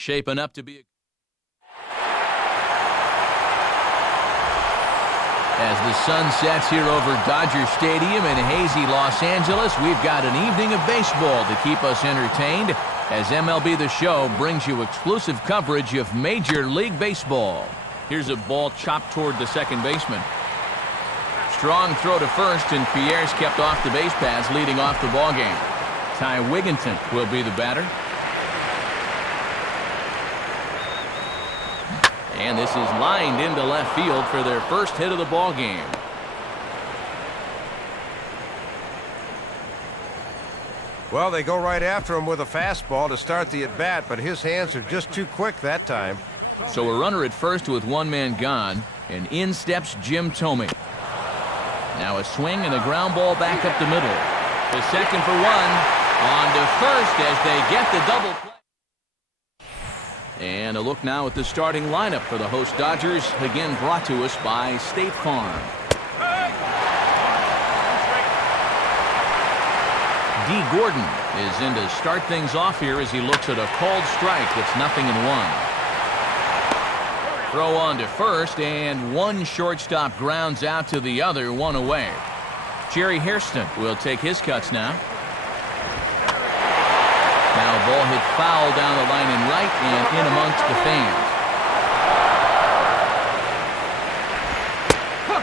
Shaping up to be as the sun sets here over Dodger Stadium in hazy Los Angeles, we've got an evening of baseball to keep us entertained as MLB The Show brings you exclusive coverage of Major League Baseball. Here's a ball chopped toward the second baseman. Strong throw to first, and Pierre's kept off the base paths, leading off the ballgame. Ty Wigginton will be the batter. And this is lined into left field for their first hit of the ball game. Well, they go right after him with a fastball to start the at-bat, but his hands are just too quick that time. So a runner at first with one man gone, and in steps Jim Thome. Now a swing and a ground ball back up the middle. To second for one, on to first as they get the double play. And a look now at the starting lineup for the host Dodgers, again brought to us by State Farm. D. Gordon is in to start things off here as he looks at a called strike. It's 0-1. Throw on to first, and one shortstop grounds out to the other, one away. Jerry Hairston will take his cuts now. Now a ball hit foul down the line in right and in amongst the fans.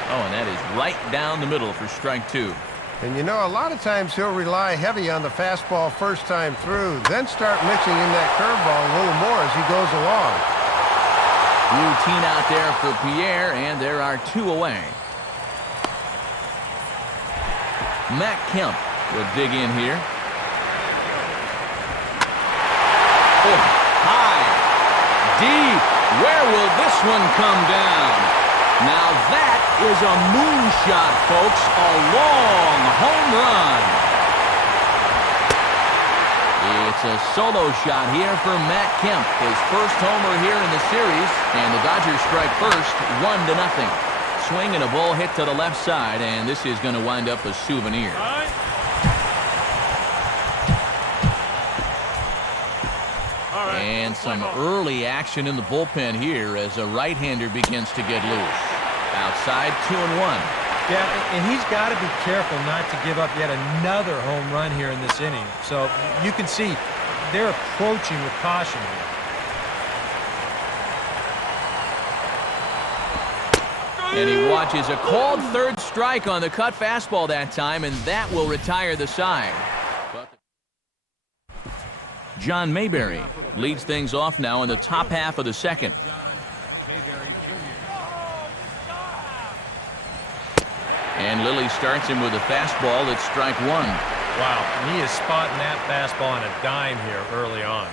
Oh, and that is right down the middle for strike two. And you know, a lot of times he'll rely heavy on the fastball first time through, then start mixing in that curveball a little more as he goes along. Routine out there for Pierre, and there are two away. Matt Kemp will dig in here. Oh, high, deep. Where will this one come down? Now that is a moonshot, folks. A long home run. It's a solo shot here for Matt Kemp. His first homer here in the series, and the Dodgers strike first, 1-0. Swing and a ball hit to the left side, and this is going to wind up a souvenir. And some early action in the bullpen here as a right-hander begins to get loose. Outside, 2-1. Yeah, and he's got to be careful not to give up yet another home run here in this inning. So you can see they're approaching with caution here. And he watches a called third strike on the cut fastball that time, and that will retire the side. John Mayberry leads things off now in the top half of the second. And Lilly starts him with a fastball at strike one. Wow, he is spotting that fastball on a dime here early on.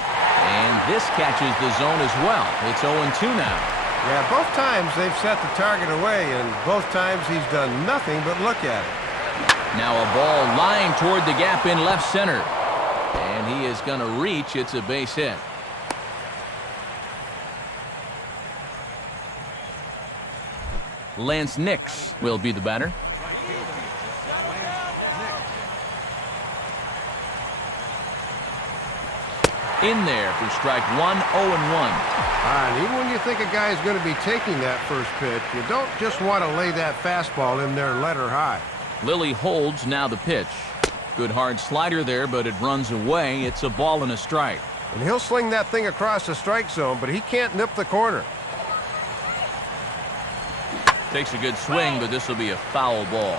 And this catches the zone as well. It's 0-2 now. Yeah, both times they've set the target away, and both times he's done nothing but look at it. Now a ball lined toward the gap in left center. And he is going to reach. It's a base hit. Lance Nix will be the batter. In there for strike one, 0-1. And even when you think a guy's going to be taking that first pitch, you don't just want to lay that fastball in there letter high. Lilly holds now the pitch. Good hard slider there, but it runs away. It's a ball and a strike. And he'll sling that thing across the strike zone, but he can't nip the corner. Takes a good swing, but this will be a foul ball.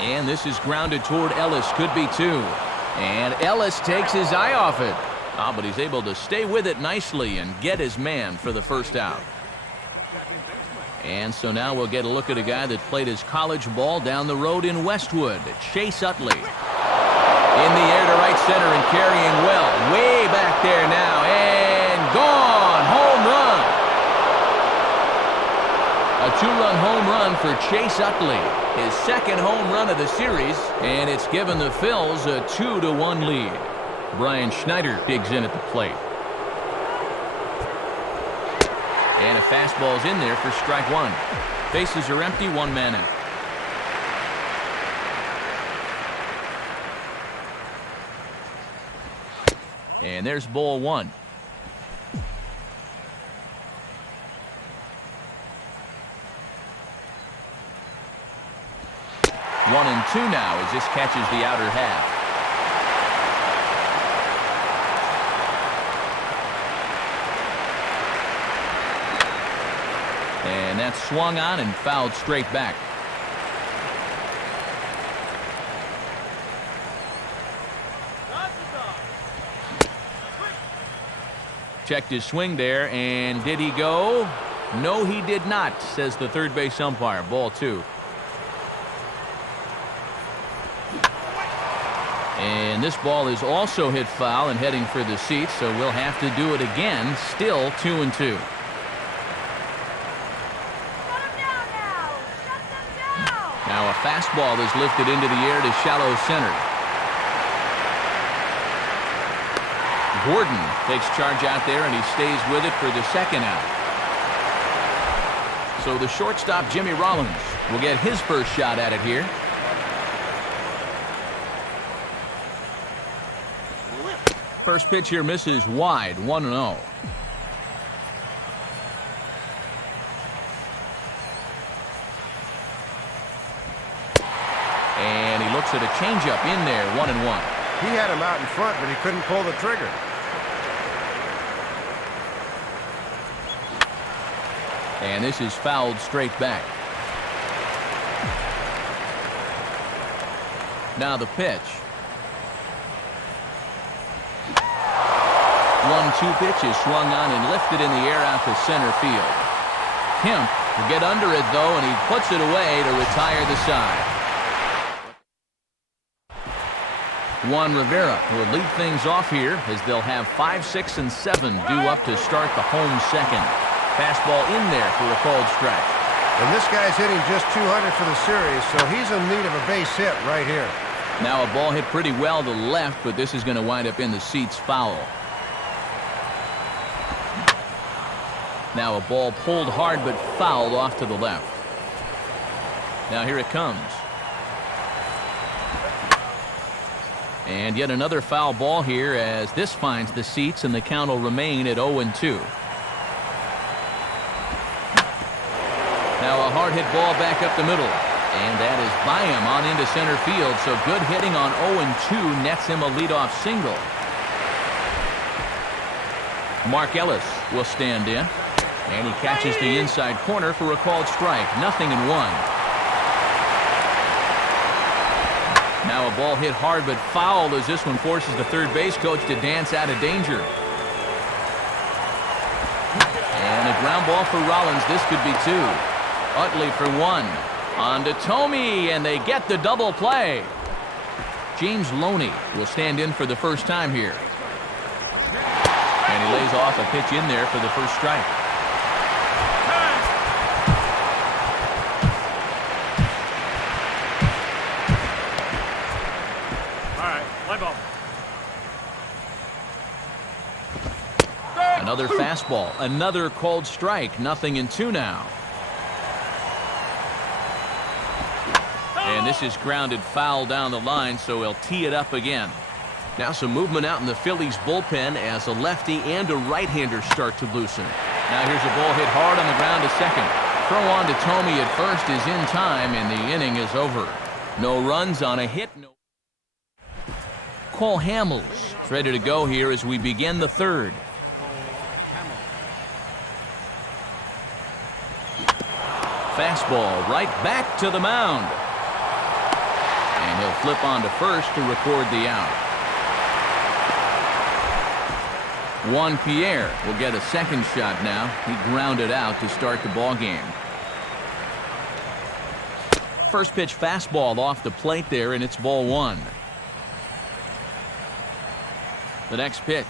And this is grounded toward Ellis. Could be two. And Ellis takes his eye off it. Oh, but he's able to stay with it nicely and get his man for the first out. And so now we'll get a look at a guy that played his college ball down the road in Westwood, Chase Utley. In the air to right center and carrying well. Way back there now. And gone. Home run. A two-run home run for Chase Utley. His second home run of the series. And it's given the Phils a 2-1 lead. Brian Schneider digs in at the plate. And a fastball's in there for strike one. Bases are empty, one man out. And there's ball one. One and two now as this catches the outer half. And that's swung on and fouled straight back. Checked his swing there, and did he go? No, he did not, says the third base umpire. Ball two. And this ball is also hit foul and heading for the seats, so we'll have to do it again. Still 2-2. Now a fastball is lifted into the air to shallow center. Gordon takes charge out there, and he stays with it for the second out. So the shortstop, Jimmy Rollins, will get his first shot at it here. First pitch here misses wide, 1-0. And he looks at a changeup in there, 1-1. He had him out in front, but he couldn't pull the trigger. And this is fouled straight back. Now the pitch. 1-2 pitch is swung on and lifted in the air out to center field. Kemp will get under it, though, and he puts it away to retire the side. Juan Rivera will lead things off here as they'll have 5, 6, and 7 due up to start the home second. Fastball in there for a called strike. And this guy's hitting just 200 for the series, so he's in need of a base hit right here. Now a ball hit pretty well to left, but this is going to wind up in the seats foul. Now a ball pulled hard but fouled off to the left. Now here it comes. And yet another foul ball here as this finds the seats, and the count will remain at 0-2. Now a hard hit ball back up the middle. And that is by him on into center field. So good hitting on 0-2 nets him a leadoff single. Mark Ellis will stand in. And he catches the inside corner for a called strike. 0-1. Now a ball hit hard but fouled as this one forces the third base coach to dance out of danger. And a ground ball for Rollins. This could be 2. Utley for 1. On to Tomey, and they get the double play. James Loney will stand in for the first time here. And he lays off a pitch in there for the first strike. Another fastball, another called strike, 0-2 now. And this is grounded foul down the line, so he'll tee it up again. Now some movement out in the Phillies bullpen as a lefty and a right-hander start to loosen. Now here's a ball hit hard on the ground to second. Throw on to Tomey at first is in time, and the inning is over. No runs on a hit. Cole Hamels is ready to go here as we begin the third. Fastball right back to the mound. And he'll flip on to first to record the out. Juan Pierre will get a second shot now. He grounded out to start the ball game. First pitch fastball off the plate there, and it's ball 1. The next pitch.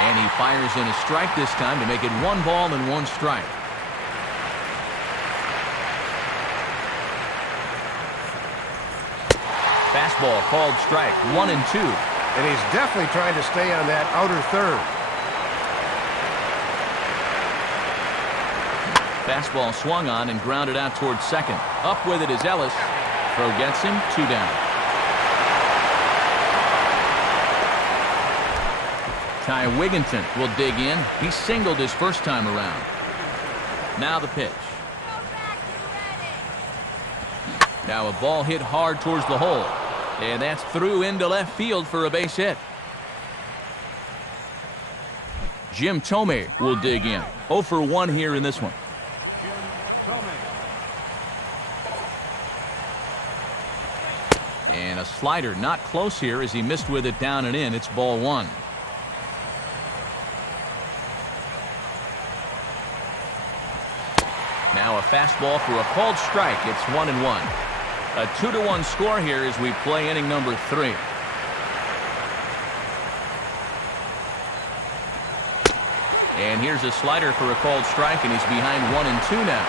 And he fires in a strike this time to make it 1 ball and 1 strike. Fastball called strike, 1-2. And he's definitely trying to stay on that outer third. Fastball swung on and grounded out towards second. Up with it is Ellis. Throw gets him, 2 down. Ty Wigginton will dig in. He singled his first time around. Now the pitch. Now a ball hit hard towards the hole. And that's through into left field for a base hit. Jim Thome will dig in. 0 for 1 here in this one. And a slider not close here as he missed with it down and in. It's ball 1. Now a fastball for a called strike. It's 1-1. A 2-1 score here as we play inning number 3. And here's a slider for a called strike, and he's behind 1-2 now.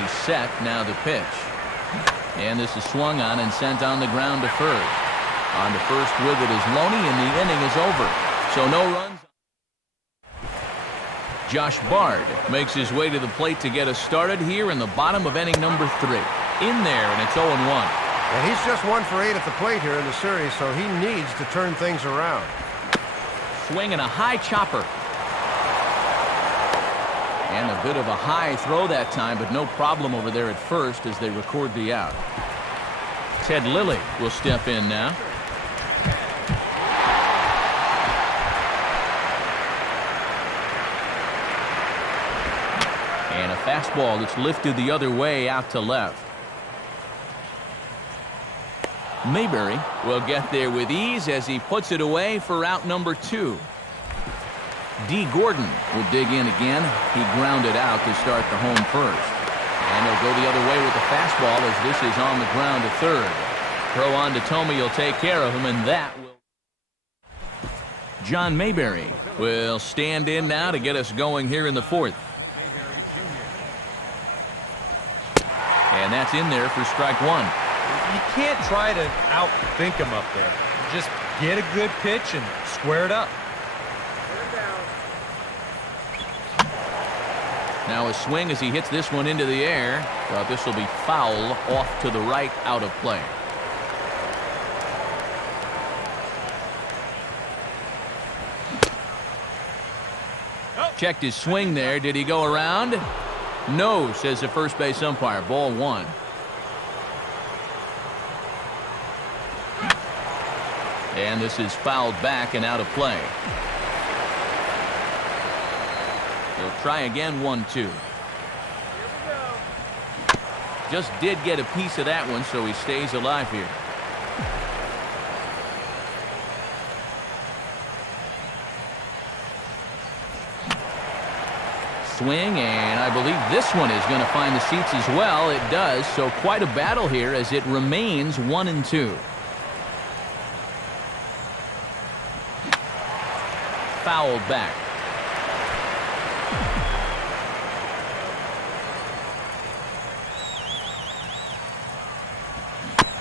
He's set. Now the pitch. And this is swung on and sent on the ground to first. On to first with it is Loney, and the inning is over. So no runs. Josh Bard makes his way to the plate to get us started here in the bottom of inning number 3. In there, and it's 0-1. And he's just 1 for 8 at the plate here in the series, so he needs to turn things around. Swinging a high chopper. And a bit of a high throw that time, but no problem over there at first as they record the out. Ted Lilly will step in now. And a fastball that's lifted the other way out to left. Mayberry will get there with ease as he puts it away for out number 2. D. Gordon will dig in again. He grounded out to start the home first. And he'll go the other way with the fastball as this is on the ground to third. Throw on to Thome. He'll take care of him, and that will... John Mayberry will stand in now to get us going here in the 4th. And that's in there for strike 1. You can't try to outthink him up there. Just get a good pitch and square it up. Now a swing as he hits this one into the air. But this will be foul off to the right, out of play. Checked his swing there. Did he go around? No, says the first base umpire. Ball 1. And this is fouled back and out of play. He'll try again, 1-2. Just did get a piece of that one, so he stays alive here. Swing, and I believe this one is going to find the seats as well. It does, so quite a battle here as it remains 1-2. Fouled back.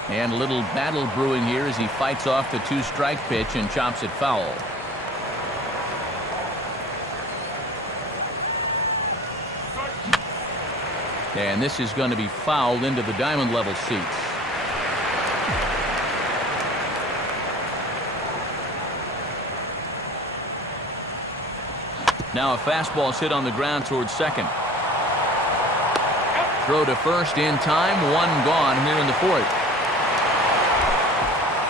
And a little battle brewing here as he fights off the 2-strike pitch and chops it foul. And this is going to be fouled into the diamond level seats. Now a fastball is hit on the ground towards second. Throw to first in time. 1 gone here in the 4th.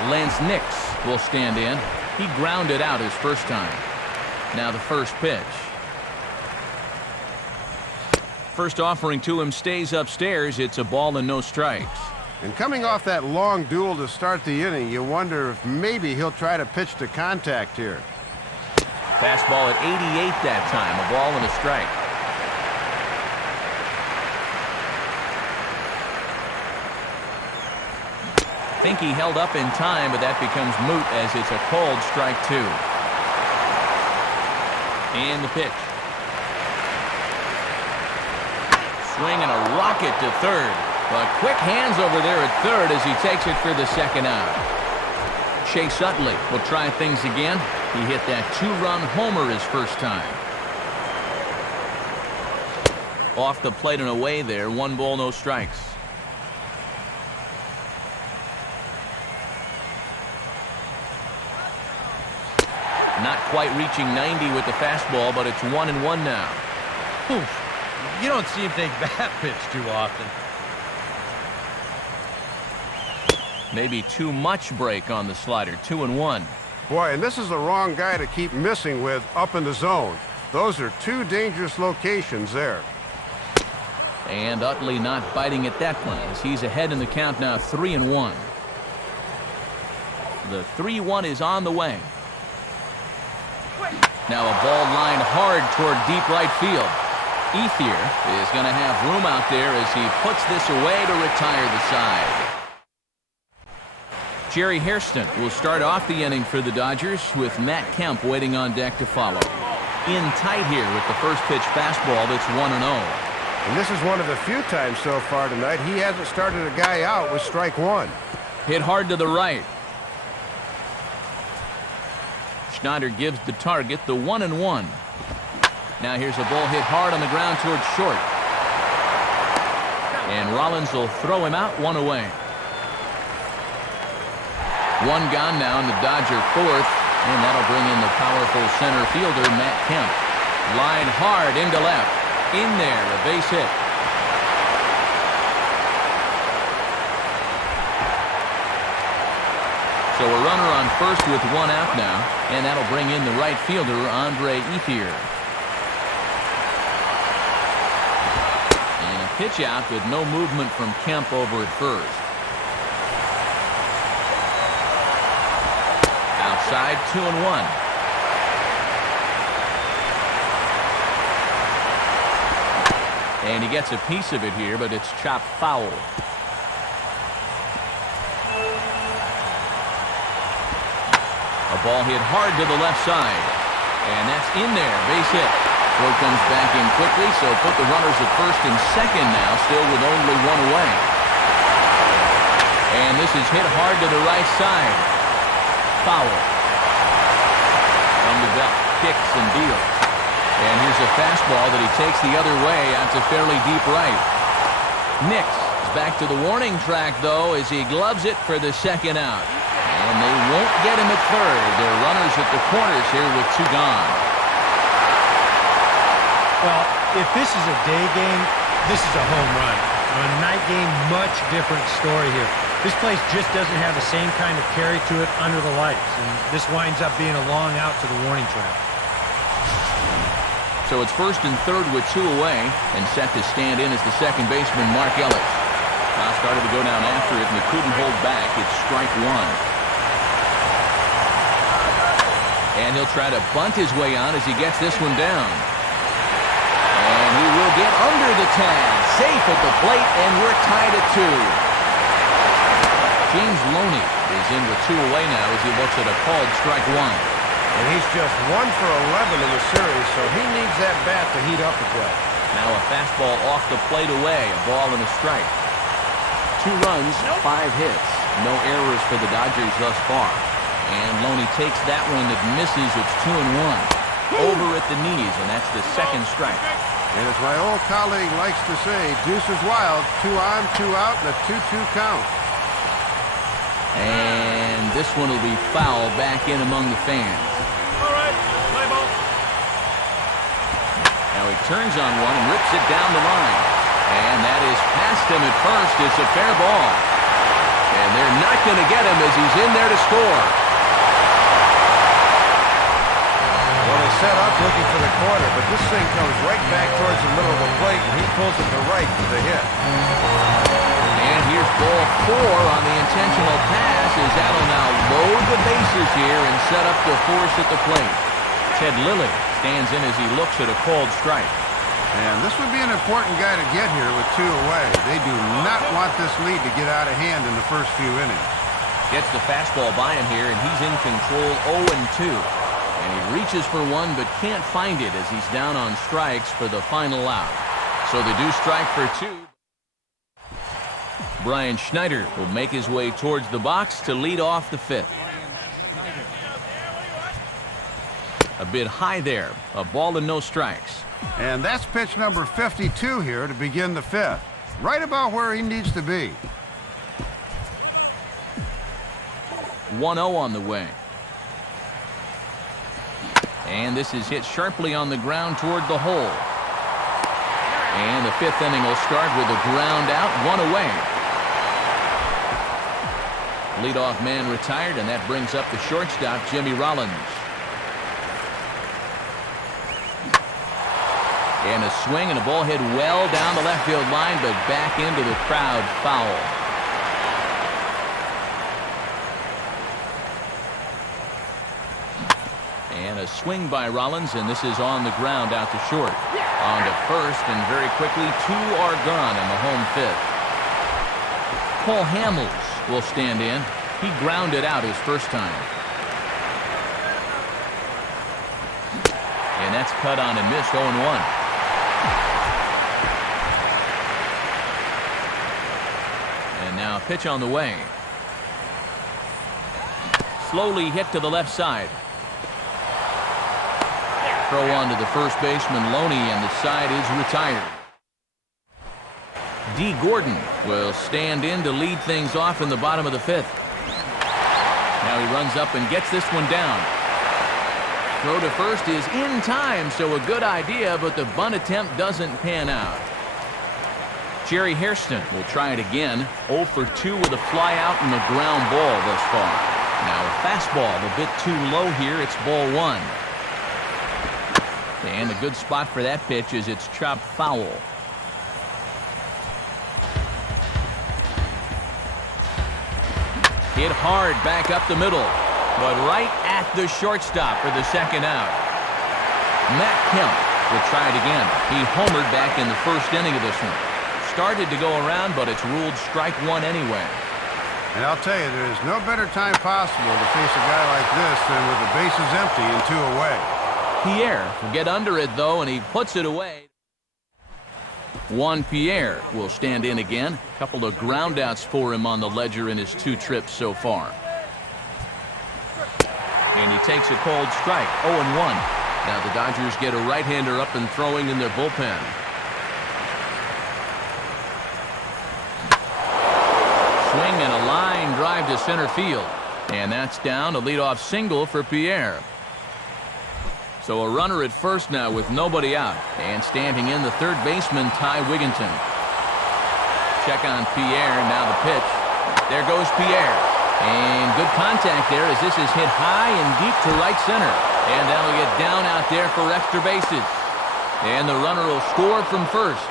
Lance Nix will stand in. He grounded out his first time. Now the first pitch. First offering to him stays upstairs. It's a ball and no strikes. And coming off that long duel to start the inning, you wonder if maybe he'll try to pitch to contact here. Fastball at 88 that time. A ball and a strike. I think he held up in time, but that becomes moot as it's a called strike 2. And the pitch. Swing and a rocket to third. But quick hands over there at third as he takes it for the second out. Chase Utley will try things again. He hit that 2-run homer his first time. Off the plate and away there. 1 ball, no strikes. Not quite reaching 90 with the fastball, but it's 1-1 now. Oof. You don't see him take that pitch too often. Maybe too much break on the slider. 2-1. Boy, and this is the wrong guy to keep missing with up in the zone. Those are 2 dangerous locations there. And Utley not biting at that one as he's ahead in the count now. 3-1. The 3-1 is on the way. Now a ball lined hard toward deep right field. Ethier is going to have room out there as he puts this away to retire the side. Jerry Hairston will start off the inning for the Dodgers with Matt Kemp waiting on deck to follow. In tight here with the first pitch fastball that's 1-0. And this is one of the few times so far tonight he hasn't started a guy out with strike 1. Hit hard to the right. Schneider gives the target the 1-1. Now here's a ball hit hard on the ground towards short. And Rollins will throw him out, 1 away. 1 gone now in the Dodger 4th, and that'll bring in the powerful center fielder Matt Kemp. Line hard into left. In there, a base hit. So a runner on first with 1 out now, and that'll bring in the right fielder, Andre Ethier. And a pitch out with no movement from Kemp over at first. Outside, 2-1. And he gets a piece of it here, but it's chopped foul. A ball hit hard to the left side. And that's in there. Base hit. Throw comes back in quickly, so put the runners at first and second now, still with only 1 away. And this is hit hard to the right side. Foul. From the belt. Kicks and deals. And here's a fastball that he takes the other way out to fairly deep right. Nix is back to the warning track, though, as he gloves it for the second out. And they won't get him at third. They're runners at the corners here with 2 gone. Well, if this is a day game, this is a home run. On a night game, much different story here. This place just doesn't have the same kind of carry to it under the lights. And this winds up being a long out to the warning track. So it's first and third with 2 away, and set to stand in is the second baseman, Mark Ellis. Now started to go down after it, and he couldn't hold back. It's strike 1. And he'll try to bunt his way on as he gets this one down. And he will get under the tag. Safe at the plate, and we're tied at 2. James Loney is in with 2 away now as he looks at a called strike 1. And he's just 1 for 11 in the series, so he needs that bat to heat up a bit. Now a fastball off the plate away, a ball and a strike. 2 runs, 5 hits. No errors for the Dodgers thus far. And Loney takes that one that misses. It's 2-1. Over at the knees, and that's the second strike. And as my old colleague likes to say, deuce is wild. 2 on, 2 out, and a 2-2 count. And this one will be foul back in among the fans. All right, play ball. Now he turns on one and rips it down the line. And that is past him at first. It's a fair ball. And they're not going to get him as he's in there to score. Well, they set up looking for the corner, but this thing comes right back towards the middle of the plate, and he pulls it to right for the hit. And here's ball 4 on the intentional pass as that'll now load the bases here and set up the force at the plate. Ted Lilly stands in as he looks at a called strike. And this would be an important guy to get here with 2 away. They do not want this lead to get out of hand in the first few innings. Gets the fastball by him here, and he's in control 0-2. And he reaches for one but can't find it as he's down on strikes for the final out. So they do strike for 2. Brian Schneider will make his way towards the box to lead off the 5th. A bit high there. A ball and no strikes. And that's pitch number 52 here to begin the fifth. Right about where he needs to be. 1-0 on the way. And this is hit sharply on the ground toward the hole. And the fifth inning will start with a ground out, one away. Leadoff man retired, and that brings up the shortstop, Jimmy Rollins. And a swing and a ball hit well down the left field line, but back into the crowd, foul. And a swing by Rollins, and this is on the ground out to short. On to first, and very quickly, two are gone in the home fifth. Paul Hamels will stand in. He grounded out his first time. And that's cut on and missed, 0-1. And now pitch on the way. Slowly hit to the left side. Throw on to the first baseman, Loney, and the side is retired. D. Gordon will stand in to lead things off in the bottom of the fifth. Now he runs up and gets this one down. Throw to first is in time, so a good idea, but the bunt attempt doesn't pan out. Jerry Hairston will try it again. 0 for 2 with a fly out and a ground ball thus far. Now a fastball a bit too low here. It's ball one. And a good spot for that pitch is it's chopped foul. Hit hard back up the middle, but right at the shortstop for the second out. Matt Kemp will try it again. He homered back in the first inning of this one. Started to go around, but it's ruled strike one anyway. And I'll tell you, there is no better time possible to face a guy like this than with the bases empty and two away. Pierre will get under it, though, and he puts it away. Juan Pierre will stand in again. A couple of groundouts for him on the ledger in his 2 trips so far. And he takes a cold strike, 0-1. Now the Dodgers get a right-hander up and throwing in their bullpen. Swing and a line drive to center field. And that's down, a leadoff single for Pierre. So a runner at first now with nobody out. And standing in the third baseman, Ty Wigginton. Check on Pierre, now the pitch. There goes Pierre. And good contact there as this is hit high and deep to right center. And that'll get down out there for extra bases. And the runner will score from first.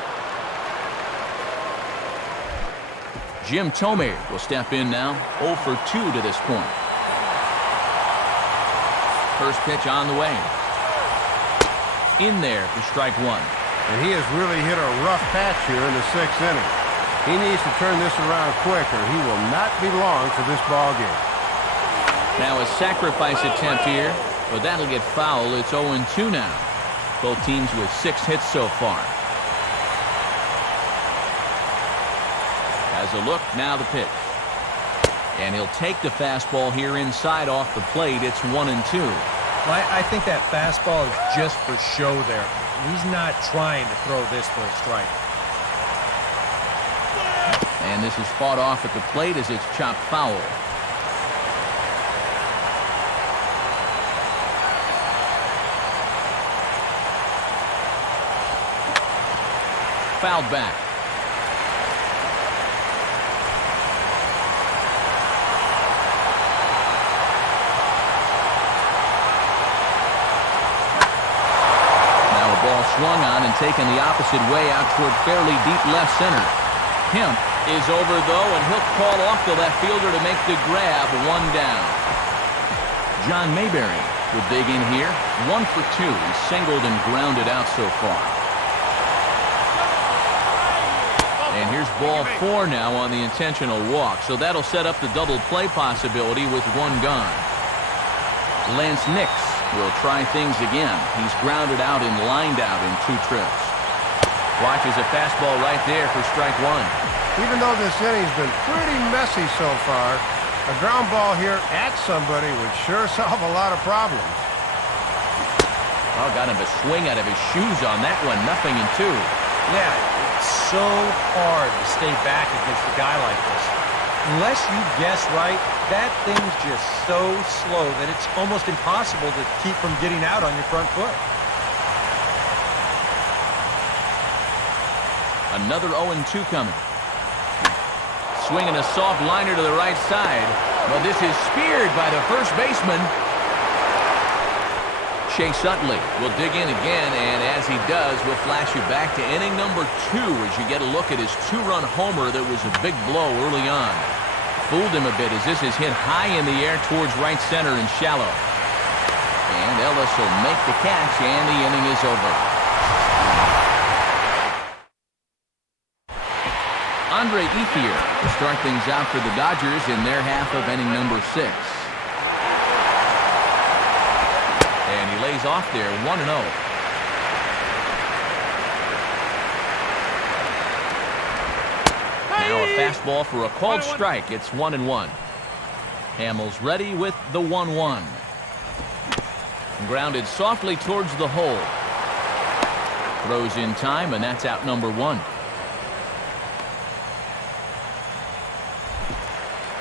Jim Thome will step in now, 0 for 2 to this point. First pitch on the way. In there for strike one. And he has really hit a rough patch here in the 6th inning. He needs to turn this around quick or he will not be long for this ball game. Now a sacrifice attempt here, but that'll get foul. It's 0-2 now. Both teams with 6 hits so far. As a look, now the pitch. And he'll take the fastball here inside off the plate. It's 1-2. Well, I think that fastball is just for show there. He's not trying to throw this for a strike. And this is fought off at the plate as it's chopped foul. Fouled back. Swung on and taken the opposite way out toward fairly deep left center. Kemp is over, though, and he'll call off the left fielder to make the grab. 1 down. John Mayberry will dig in here. 1 for 2. He's singled and grounded out so far. And here's ball 4 now on the intentional walk. So that'll set up the double play possibility with 1 gone. Lance Nix will try things again. He's grounded out and lined out in 2 trips. Watches a fastball right there for strike one. Even though this inning's been pretty messy so far, a ground ball here at somebody would sure solve a lot of problems. Oh, got him to swing out of his shoes on that one. 0-2. Yeah, it's so hard to stay back against a guy like this. Unless you guess right, that thing's just so slow that it's almost impossible to keep from getting out on your front foot. Another 0-2 coming. Swinging a soft liner to the right side. But this is speared by the first baseman. Chase Utley will dig in again, and as he does, we'll flash you back to inning number 2 as you get a look at his 2-run homer that was a big blow early on. Fooled him a bit as this is hit high in the air towards right center and shallow. And Ellis will make the catch, and the inning is over. Andre Ethier will start things out for the Dodgers in their half of inning number 6. And he lays off there, 1-0. Now a fastball for a called strike. It's 1-1. Hamels ready with the 1-1. Grounded softly towards the hole. Throws in time, and that's out number 1.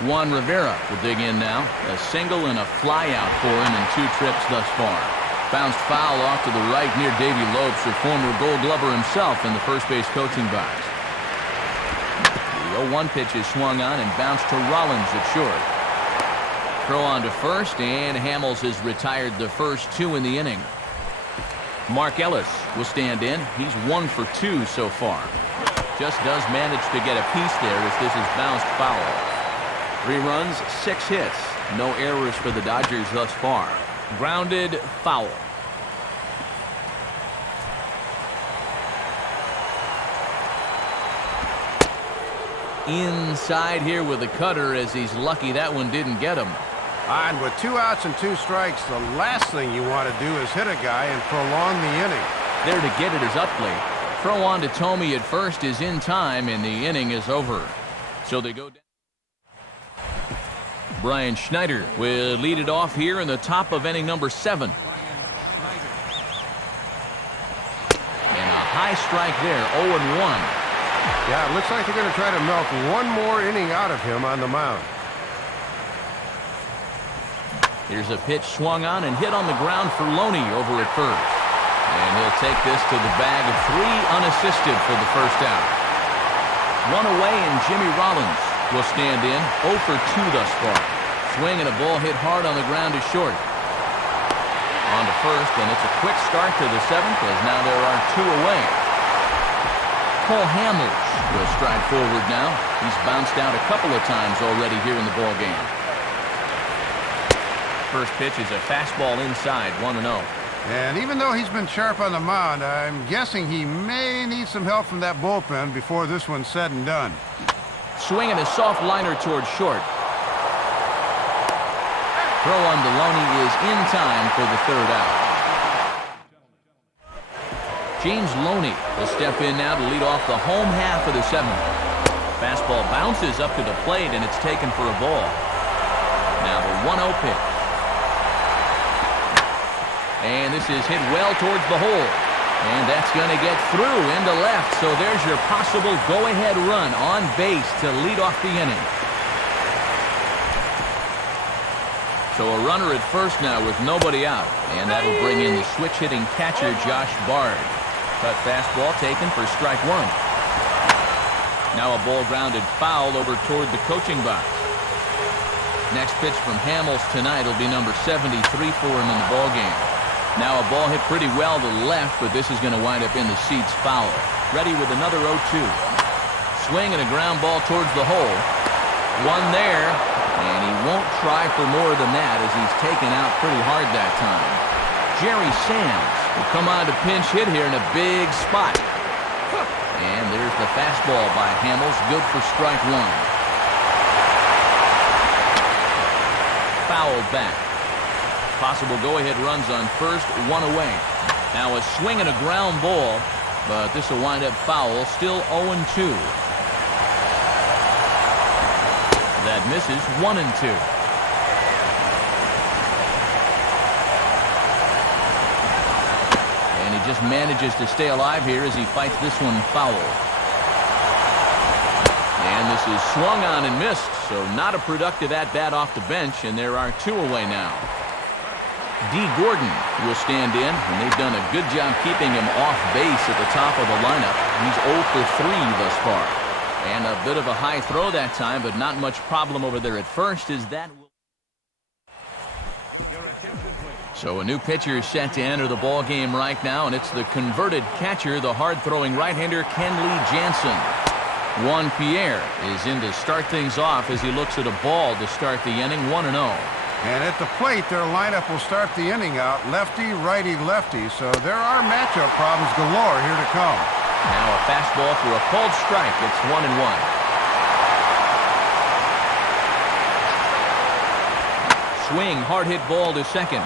Juan Rivera will dig in now. A single and a fly out for him in 2 trips thus far. Bounced foul off to the right near Davey Lopes, the former Gold Glover himself, in the first base coaching box. The 0-1 pitch is swung on and bounced to Rollins at short. Throw on to first, and Hamels has retired the first 2 in the inning. Mark Ellis will stand in. He's 1 for 2 so far. Just does manage to get a piece there as this is bounced foul. 3 runs, 6 hits. No errors for the Dodgers thus far. Grounded foul. Inside here with the cutter as he's lucky that one didn't get him. And with 2 outs and 2 strikes, the last thing you want to do is hit a guy and prolong the inning. There to get it is Utley. Throw on to Tomey at first is in time, and the inning is over. So they go down. Brian Schneider will lead it off here in the top of inning number 7. And a high strike there, 0-1. Yeah, it looks like they're going to try to milk 1 more inning out of him on the mound. Here's a pitch swung on and hit on the ground for Loney over at first. And he'll take this to the bag of 3 unassisted for the first out. 1 away, and Jimmy Rollins will stand in, 0 for 2 thus far. Swing and a ball hit hard on the ground is short. On to first, and it's a quick start to the 7th as now there are 2 away. Cole Hamels will stride forward now. He's bounced out a couple of times already here in the ball game. First pitch is a fastball inside, 1-0. And even though he's been sharp on the mound, I'm guessing he may need some help from that bullpen before this one's said and done. Swinging a soft liner towards short. Throw on Deloney is in time for the 3rd out. James Loney will step in now to lead off the home half of the 7th. Fastball bounces up to the plate, and it's taken for a ball. Now the 1-0 pitch. And this is hit well towards the hole. And that's going to get through into left, so there's your possible go-ahead run on base to lead off the inning. So a runner at first now with nobody out, and that'll bring in the switch-hitting catcher Josh Bard. Cut fastball taken for strike 1. Now a ball grounded foul over toward the coaching box. Next pitch from Hamels tonight will be number 73 for him in the ball game. Now a ball hit pretty well to the left, but this is going to wind up in the seats foul. Ready with another 0-2. Swing and a ground ball towards the hole. 1 there, and he won't try for more than that as he's taken out pretty hard that time. Jerry Sands will come on to pinch hit here in a big spot. And there's the fastball by Hamels, good for strike 1. Fouled back. Possible go-ahead runs on first, 1 away. Now a swing and a ground ball, but this will wind up foul, still 0-2. That misses, 1-2. just manages to stay alive here as he fights this one foul. And this is swung on and missed, so not a productive at-bat off the bench, and there are 2 away now. D. Gordon will stand in, and they've done a good job keeping him off base at the top of the lineup. He's 0 for 3 thus far. And a bit of a high throw that time, but not much problem over there at first as that. So a new pitcher is set to enter the ball game right now, and it's the converted catcher, the hard-throwing right-hander Kenley Jansen. Juan Pierre is in to start things off as he looks at a ball to start the inning, 1-0. And at the plate, their lineup will start the inning out lefty, righty, lefty, so there are matchup problems galore here to come. Now a fastball for a called strike. It's 1-1. Swing, hard hit ball to second.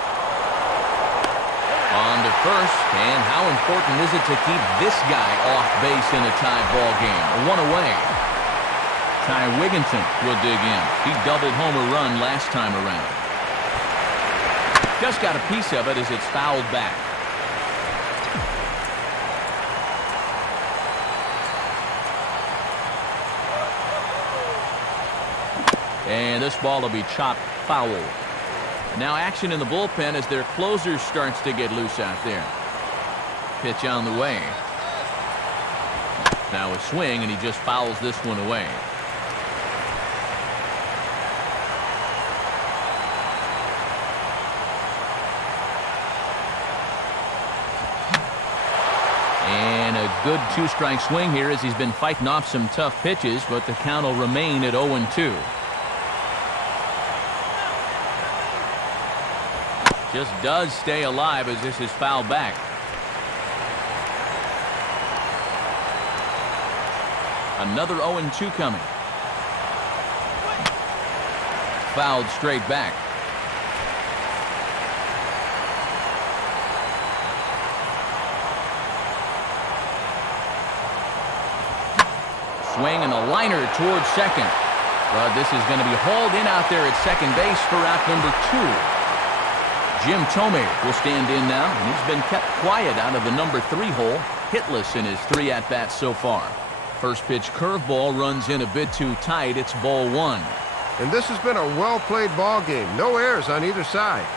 On to first, and how important is it to keep this guy off base in a tie ball game? 1 away. Ty Wigginton will dig in. He doubled homer run last time around. Just got a piece of it as it's fouled back. And this ball will be chopped foul. Now action in the bullpen as their closer starts to get loose out there. Pitch on the way. Now a swing, and he just fouls this one away. And a good 2-strike swing here as he's been fighting off some tough pitches, but the count will remain at 0-2. Just does stay alive as this is fouled back. Another 0-2 coming. Fouled straight back. Swing and a liner towards second. But this is going to be hauled in out there at second base for out number 2. Jim Thome will stand in now, and he's been kept quiet out of the number 3 hole, hitless in his 3 at-bats so far. First pitch curveball runs in a bit too tight. It's ball 1. And this has been a well-played ball game. No errors on either side.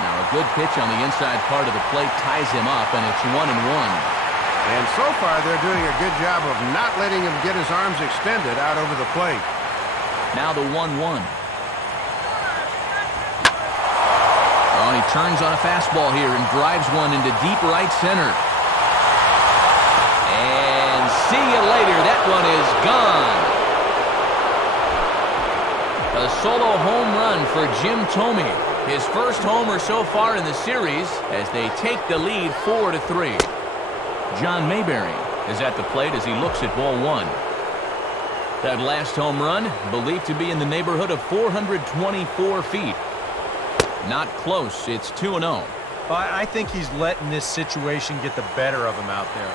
Now a good pitch on the inside part of the plate ties him up, and it's 1-1. And so far, they're doing a good job of not letting him get his arms extended out over the plate. Now the 1-1. Oh, he turns on a fastball here and drives one into deep right center. And see you later. That one is gone. A solo home run for Jim Thome. His first homer so far in the series as they take the lead 4-3. John Mayberry is at the plate as he looks at ball 1. That last home run believed to be in the neighborhood of 424 feet. Not close. It's 2-0. Well, I think he's letting this situation get the better of him out there.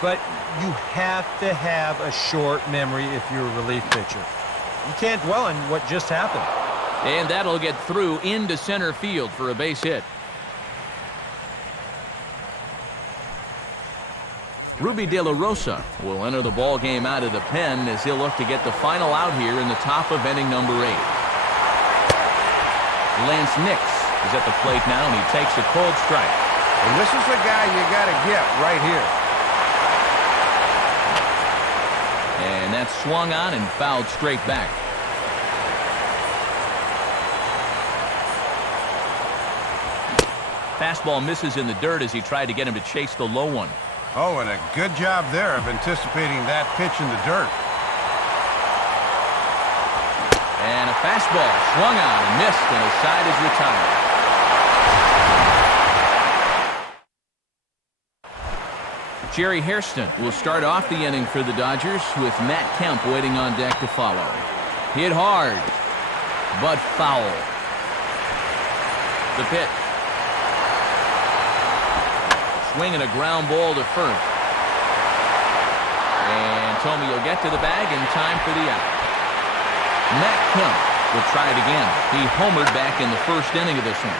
But you have to have a short memory if you're a relief pitcher. You can't dwell on what just happened. And that'll get through into center field for a base hit. Ruby De La Rosa will enter the ball game out of the pen as he'll look to get the final out here in the top of inning number 8. Lance Nix is at the plate now, and he takes a cold strike. And this is the guy you got to get right here. And that's swung on and fouled straight back. Fastball misses in the dirt as he tried to get him to chase the low one. Oh, and a good job there of anticipating that pitch in the dirt. And a fastball swung on and missed, and his side is retired. Jerry Hairston will start off the inning for the Dodgers with Matt Kemp waiting on deck to follow. Hit hard, but foul. The pitch. Swinging a ground ball to first. And Thome will get to the bag in time for the out. Matt Kemp will try it again. He homered back in the first inning of this one.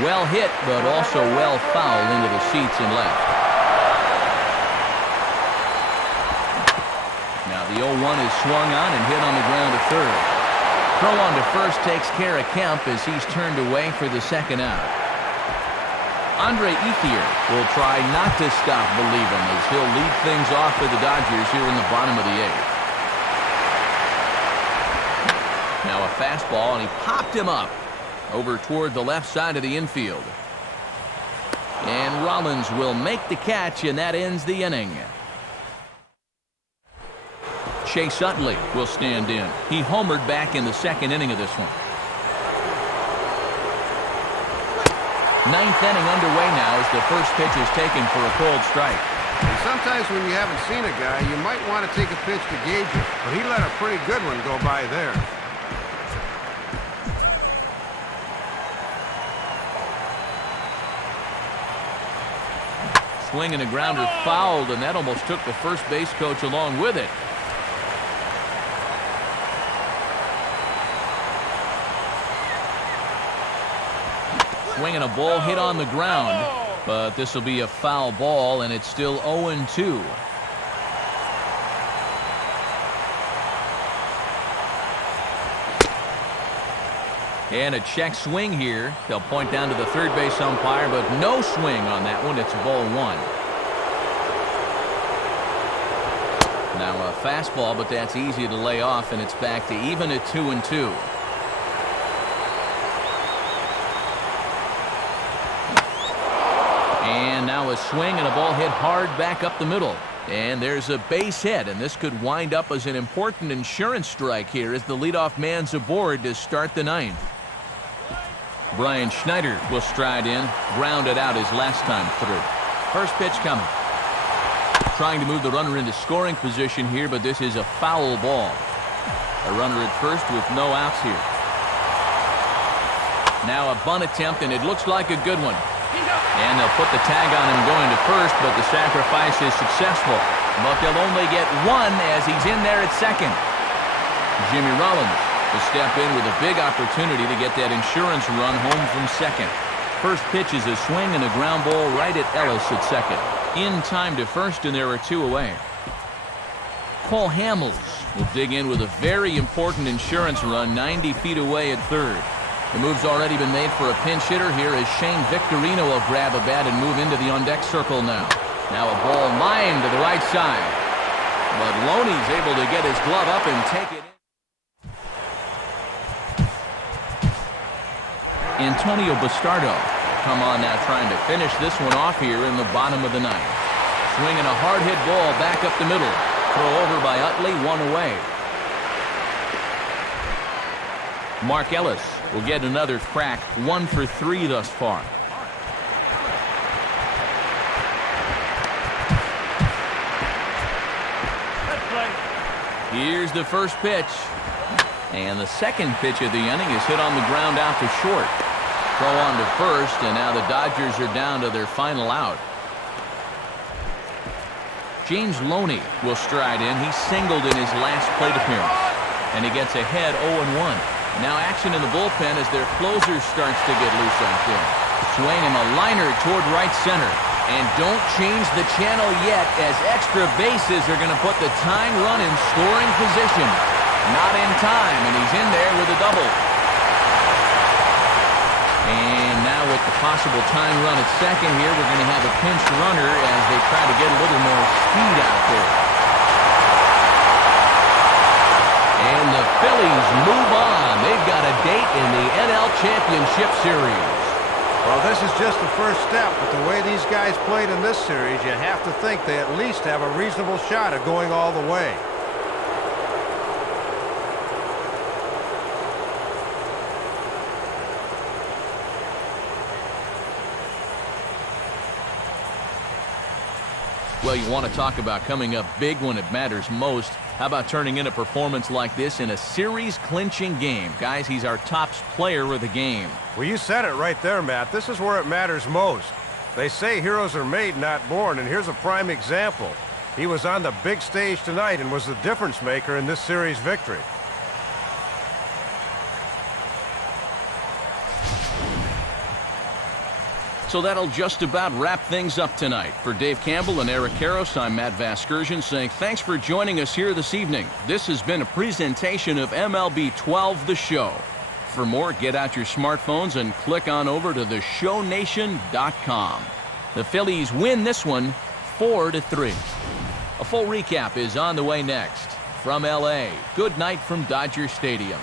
Well hit, but also well fouled into the seats and left. Now the 0-1 is swung on and hit on the ground to third. Throw on to first takes care of Kemp as he's turned away for the second out. Andre Ethier will try not to stop believing as he'll lead things off for the Dodgers here in the bottom of the eighth. Now a fastball, and he popped him up over toward the left side of the infield. And Rollins will make the catch, and that ends the inning. Chase Utley will stand in. He homered back in the second inning of this one. Ninth inning underway now as the first pitch is taken for a cold strike. And sometimes when you haven't seen a guy, you might want to take a pitch to gauge it, but he let a pretty good one go by there. Swing and a grounder fouled, and that almost took the first base coach along with it. Swing and a ball hit on the ground, but this will be a foul ball, and it's still 0-2. And a check swing here. They'll point down to the third base umpire, but no swing on that one. It's ball one. Now a fastball, but that's easy to lay off, and it's back to even at 2-2. And now a swing and a ball hit hard back up the middle. And there's a base hit, and this could wind up as an important insurance strike here as the leadoff man's aboard to start the ninth. Brian Schneider will stride in, grounded out his last time through. First pitch coming. Trying to move the runner into scoring position here, but this is a foul ball. A runner at first with no outs here. Now a bunt attempt, and it looks like a good one. And they'll put the tag on him going to first, but the sacrifice is successful. But they'll only get one as he's in there at second. Jimmy Rollins will step in with a big opportunity to get that insurance run home from second. First pitch is a swing and a ground ball right at Ellis at second. In time to first, and there are two away. Cole Hamels will dig in with a very important insurance run 90 feet away at third. The move's already been made for a pinch hitter here as Shane Victorino will grab a bat and move into the on-deck circle now. Now a ball lined to the right side. But Loney's able to get his glove up and take it in. Antonio Bastardo come on now trying to finish this one off here in the bottom of the ninth. Swinging a hard hit ball back up the middle. Throw over by Utley, one away. Mark Ellis will get another crack, 1 for 3 thus far. Here's the first pitch. And the second pitch of the inning is hit on the ground out to short. Throw on to first, and now the Dodgers are down to their final out. James Loney will stride in. He singled in his last plate appearance. And he gets ahead 0-1. Now action in the bullpen as their closer starts to get loose out there. Swing and a liner toward right center. And don't change the channel yet as extra bases are going to put the tying run in scoring position. Not in time, and he's in there with a double. And now with the possible tying run at second here, we're going to have a pinch runner as they try to get a little more speed out there. And the Phillies move on. They've got a date in the NL Championship Series. Well, this is just the first step, but the way these guys played in this series, you have to think they at least have a reasonable shot at going all the way. Well, you want to talk about coming up big when it matters most. How about turning in a performance like this in a series-clinching game? Guys, he's our top player of the game. Well, you said it right there, Matt. This is where it matters most. They say heroes are made, not born, and here's a prime example. He was on the big stage tonight and was the difference maker in this series victory. So that'll just about wrap things up tonight. For Dave Campbell and Eric Karros, I'm Matt Vasgersian saying thanks for joining us here this evening. This has been a presentation of MLB 12 The Show. For more, get out your smartphones and click on over to theshownation.com. The Phillies win this one 4-3. A full recap is on the way next. From L.A., good night from Dodger Stadium.